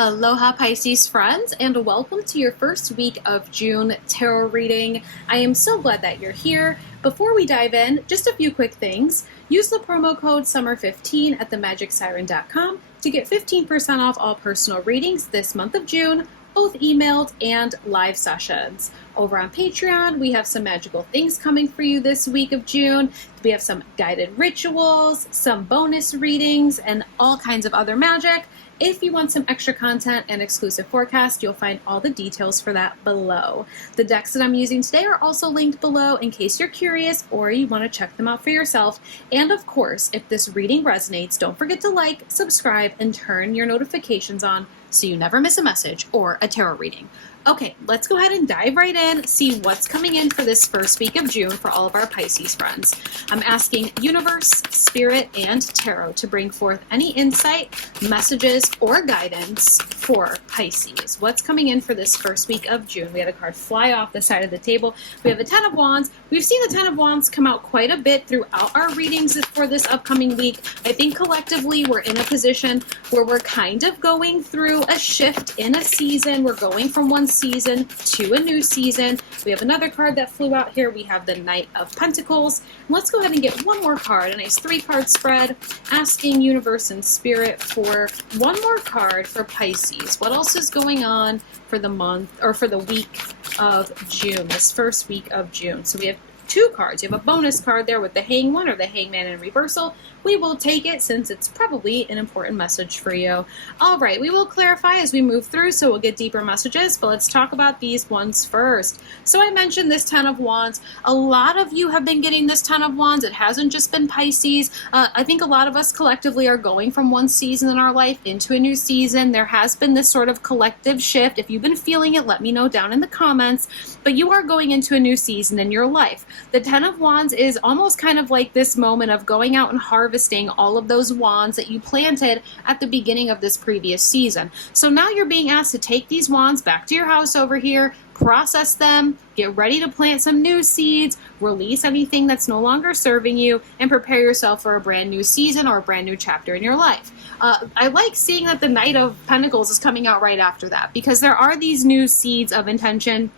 Aloha Pisces friends, and welcome to your first week of June tarot reading. I am so glad that you're here. Before we dive in, just a few quick things. Use the promo code SUMMER15 at themagicsiren.com to get 15% off all personal readings this month of June, both emailed and live sessions. Over on Patreon, we have some magical things coming for you this week of June. We have some guided rituals, some bonus readings, and all kinds of other magic. If you want some extra content and exclusive forecast, you'll find all the details for that below. The decks that I'm using today are also linked below in case you're curious or you want to check them out for yourself. And of course, if this reading resonates, don't forget to like, subscribe, and turn your notifications on so you never miss a message or a tarot reading. Okay, let's go ahead and dive right in, see what's coming in for this first week of June for all of our Pisces friends. I'm asking Universe, Spirit, and Tarot to bring forth any insight, messages, or guidance for Pisces. What's coming in for this first week of June? We had a card fly off the side of the table. We have the Ten of Wands. We've seen the Ten of Wands come out quite a bit throughout our readings for this upcoming week. I think collectively we're in a position where we're kind of going through a shift in a season. We're going from one season to a new season. We have another card that flew out here. We have the Knight of Pentacles. Let's go ahead and get one more card, a nice 3-card spread, asking Universe and Spirit for one more card for Pisces. What else is going on for the month or for the week of June, this first week of June? So we have 2 cards. You have a bonus card there with the Hangman or the Hangman in reversal. We will take it since it's probably an important message for you. All right, we will clarify as we move through, so we'll get deeper messages, but let's talk about these ones first. So I mentioned this Ten of Wands. A lot of you have been getting this Ten of Wands. It hasn't just been Pisces. I think a lot of us collectively are going from one season in our life into a new season. There has been this sort of collective shift. If you've been feeling it, let me know down in the comments. But you are going into a new season in your life. The Ten of Wands is almost kind of like this moment of going out and harvesting all of those wands that you planted at the beginning of this previous season. So now you're being asked to take these wands back to your house over here, process them, get ready to plant some new seeds, release anything that's no longer serving you, and prepare yourself for a brand new season or a brand new chapter in your life. I like seeing that the Knight of Pentacles is coming out right after that, because there are these new seeds of intention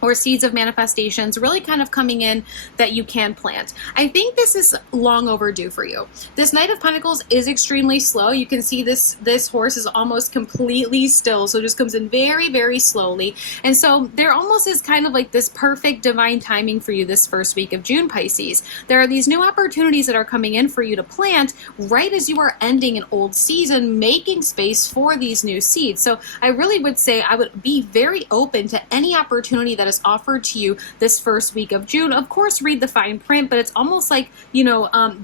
or seeds of manifestations really kind of coming in that you can plant. I think this is long overdue for you. This Knight of Pentacles is extremely slow. You can see this horse is almost completely still, so it just comes in very, very slowly. And so there almost is kind of like this perfect divine timing for you this first week of June, Pisces. There are these new opportunities that are coming in for you to plant right as you are ending an old season, making space for these new seeds. So I really would say I would be very open to any opportunity that is offered to you this first week of June. Of course, read the fine print, but it's almost like,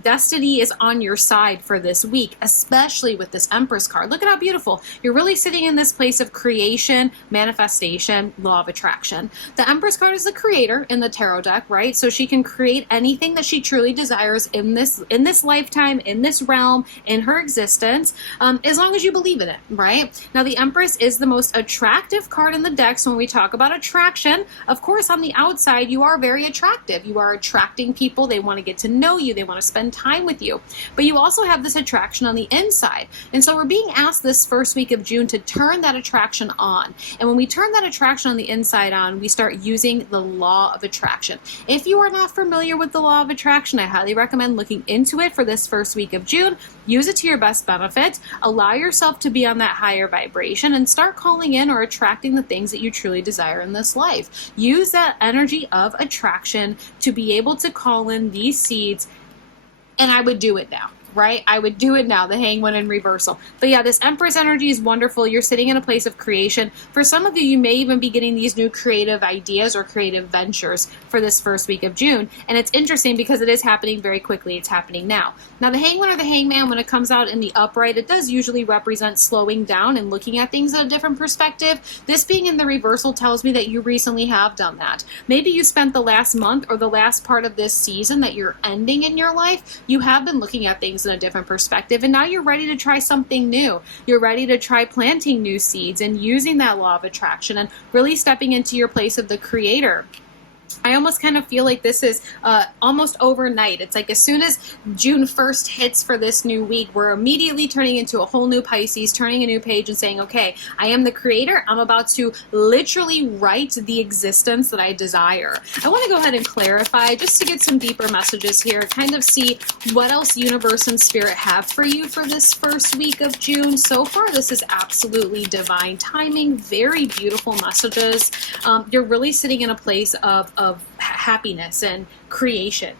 destiny is on your side for this week, especially with this Empress card. Look at how beautiful. You're really sitting in this place of creation, manifestation, law of attraction. The Empress card is the creator in the tarot deck, right? So she can create anything that she truly desires in this lifetime, in this realm, in her existence, as long as you believe in it, right? Now, the Empress is the most attractive card in the deck. So when we talk about attraction, of course, on the outside, you are very attractive. You are attracting people. They want to get to know you. They want to spend time with you. But you also have this attraction on the inside. And so we're being asked this first week of June to turn that attraction on. And when we turn that attraction on the inside on, we start using the law of attraction. If you are not familiar with the law of attraction, I highly recommend looking into it for this first week of June. Use it to your best benefit. Allow yourself to be on that higher vibration and start calling in or attracting the things that you truly desire in this life. Use that energy of attraction to be able to call in these seeds, and I would do it now. Right? I would do it now, the Hangman in reversal. But yeah, this Empress energy is wonderful. You're sitting in a place of creation. For some of you, you may even be getting these new creative ideas or creative ventures for this first week of June. And it's interesting because it is happening very quickly. It's happening now. Now, the Hangman or the Hangman, when it comes out in the upright, it does usually represent slowing down and looking at things at a different perspective. This being in the reversal tells me that you recently have done that. Maybe you spent the last month or the last part of this season that you're ending in your life, you have been looking at things in a different perspective, and now you're ready to try something new. You're ready to try planting new seeds and using that law of attraction and really stepping into your place of the creator. I almost kind of feel like this is almost overnight. It's like as soon as June 1st hits for this new week, we're immediately turning into a whole new Pisces, turning a new page and saying, okay, I am the creator. I'm about to literally write the existence that I desire. I want to go ahead and clarify just to get some deeper messages here, kind of see what else universe and spirit have for you for this first week of June. So far, this is absolutely divine timing, very beautiful messages. You're really sitting in a place of happiness and creation.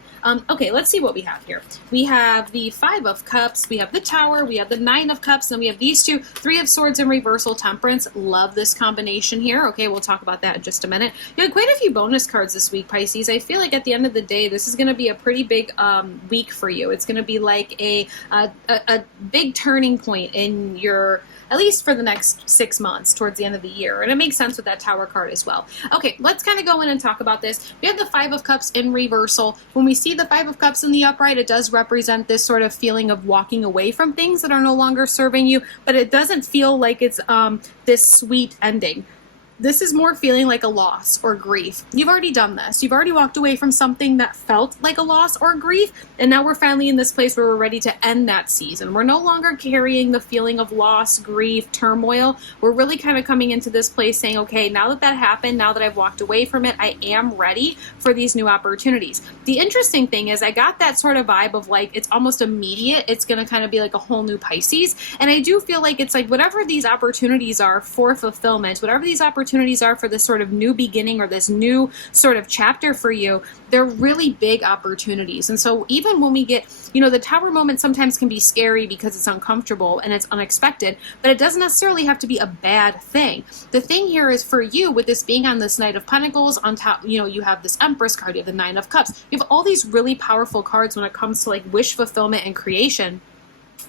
Okay, let's see what we have here. We have the Five of Cups, we have the Tower, we have the Nine of Cups, and we have these two, Three of Swords in reversal, Temperance. Love this combination here. Okay, we'll talk about that in just a minute. You had quite a few bonus cards this week, Pisces. I feel like at the end of the day, this is going to be a pretty big week for you. It's going to be like a big turning point in your, at least for the next 6 months towards the end of the year. And it makes sense with that Tower card as well. Okay, let's kind of go in and talk about this. We have the Five of Cups in reversal. When we see the Five of Cups in the upright, it does represent this sort of feeling of walking away from things that are no longer serving you, but it doesn't feel like it's this sweet ending. This is more feeling like a loss or grief. You've already done this. You've already walked away from something that felt like a loss or grief, and now we're finally in this place where we're ready to end that season. We're no longer carrying the feeling of loss, grief, turmoil. We're really kind of coming into this place saying, okay, now that happened, now that I've walked away from it, I am ready for these new opportunities. The interesting thing is I got that sort of vibe of like, it's almost immediate. It's going to kind of be like a whole new Pisces. And I do feel like it's like whatever these opportunities are for fulfillment, whatever these opportunities are for this sort of new beginning or this new sort of chapter for you, they're really big opportunities. And so even when we get, the Tower moment sometimes can be scary because it's uncomfortable and it's unexpected, but it doesn't necessarily have to be a bad thing. The thing here is for you, with this being on this Knight of Pentacles, on top, you have this Empress card, you have the Nine of Cups, you have all these really powerful cards when it comes to like wish fulfillment and creation.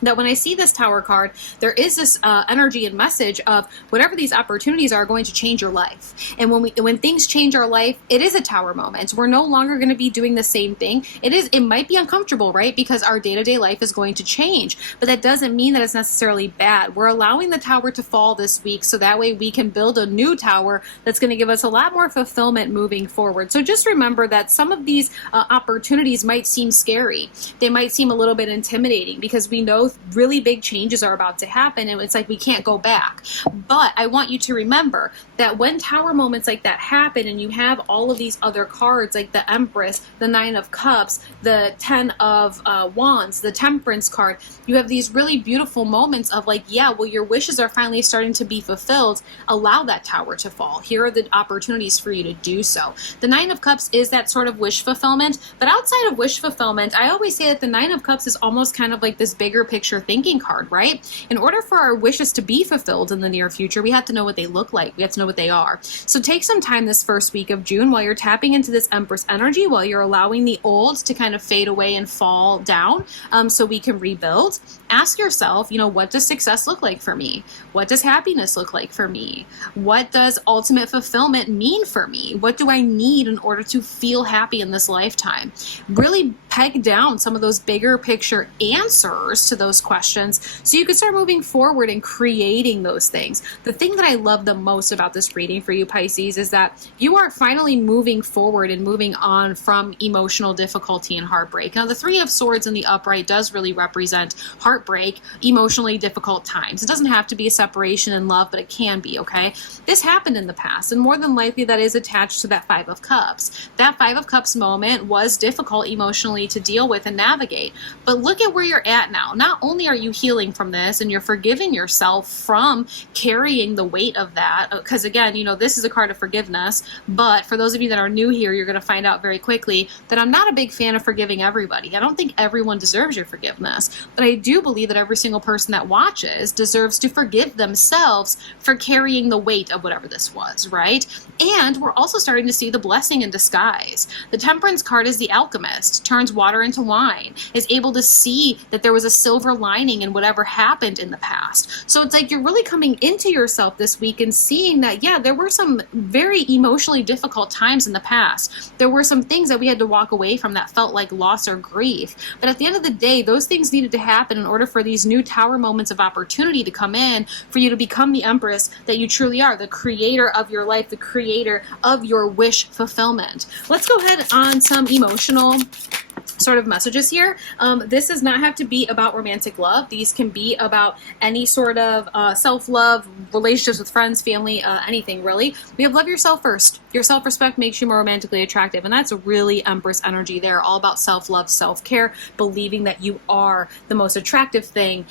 That when I see this Tower card, there is this energy and message of whatever these opportunities are going to change your life. And when things change our life, it is a Tower moment. We're no longer going to be doing the same thing. It might be uncomfortable, right? Because our day-to-day life is going to change. But that doesn't mean that it's necessarily bad. We're allowing the Tower to fall this week so that way we can build a new Tower that's going to give us a lot more fulfillment moving forward. So just remember that some of these opportunities might seem scary. They might seem a little bit intimidating because we know really big changes are about to happen and it's like we can't go back. But I want you to remember that when Tower moments like that happen and you have all of these other cards like the Empress, the Nine of Cups, the Ten of Wands, the Temperance card, you have these really beautiful moments of like, yeah, well, your wishes are finally starting to be fulfilled. Allow that Tower to fall. Here are the opportunities for you to do so. The Nine of Cups is that sort of wish fulfillment, but outside of wish fulfillment, I always say that the Nine of Cups is almost kind of like this bigger picture thinking card, right? In order for our wishes to be fulfilled in the near future, we have to know what they look like. We have to know what they are. So take some time this first week of June while you're tapping into this Empress energy, while you're allowing the old to kind of fade away and fall down so we can rebuild. Ask yourself, what does success look like for me? What does happiness look like for me? What does ultimate fulfillment mean for me? What do I need in order to feel happy in this lifetime? Really peg down some of those bigger picture answers to those questions so you can start moving forward and creating those things. The thing that I love the most about this reading for you, Pisces, is that you are finally moving forward and moving on from emotional difficulty and heartbreak. Now, the Three of Swords in the upright does really represent heartbreak, emotionally difficult times. It doesn't have to be a separation in love, but it can be, okay? This happened in the past, and more than likely that is attached to that Five of Cups. That Five of Cups moment was difficult emotionally to deal with and navigate, but look at where you're at now. Not only are you healing from this and you're forgiving yourself from carrying the weight of that, because again, this is a card of forgiveness, but for those of you that are new here, you're going to find out very quickly that I'm not a big fan of forgiving everybody. I don't think everyone deserves your forgiveness, but I do believe that every single person that watches deserves to forgive themselves for carrying the weight of whatever this was, right? And we're also starting to see the blessing in disguise. The Temperance card is the alchemist, turns water into wine, is able to see that there was a silver silver lining in whatever happened in the past. So it's like you're really coming into yourself this week and seeing that, yeah, there were some very emotionally difficult times in the past. There were some things that we had to walk away from that felt like loss or grief. But at the end of the day, those things needed to happen in order for these new tower moments of opportunity to come in, for you to become the empress that you truly are, the creator of your life, the creator of your wish fulfillment. Let's go ahead on some emotional sort of messages here. This does not have to be about romantic love. These can be about any sort of self-love, relationships with friends, family, anything really. We have love yourself first. Your self-respect makes you more romantically attractive, and that's really Empress energy there, all about self-love, self-care, believing that you are the most attractive thing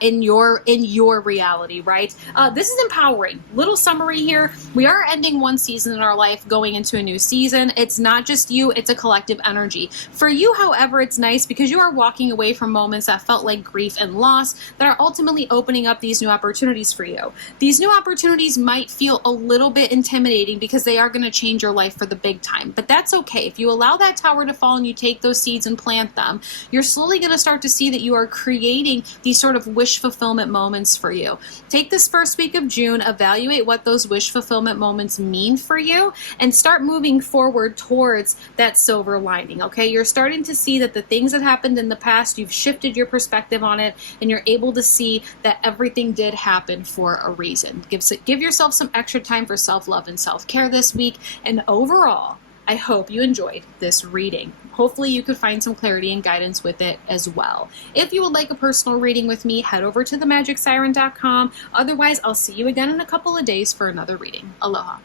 in your reality, right? This is empowering. Little summary here. We are ending one season in our life, going into a new season. It's not just you, it's a collective energy. For you, however, it's nice because you are walking away from moments that felt like grief and loss that are ultimately opening up these new opportunities for you. These new opportunities might feel a little bit intimidating because they are going to change your life for the big time, but that's okay. If you allow that tower to fall and you take those seeds and plant them, you're slowly going to start to see that you are creating these sort of wish fulfillment moments for you. Take this first week of June, evaluate what those wish fulfillment moments mean for you, and start moving forward towards that silver lining, okay? You're starting to see that the things that happened in the past, you've shifted your perspective on it, and you're able to see that everything did happen for a reason. Give yourself some extra time for self-love and self-care this week, and overall, I hope you enjoyed this reading. Hopefully you could find some clarity and guidance with it as well. If you would like a personal reading with me, head over to themagicsiren.com. Otherwise, I'll see you again in a couple of days for another reading. Aloha.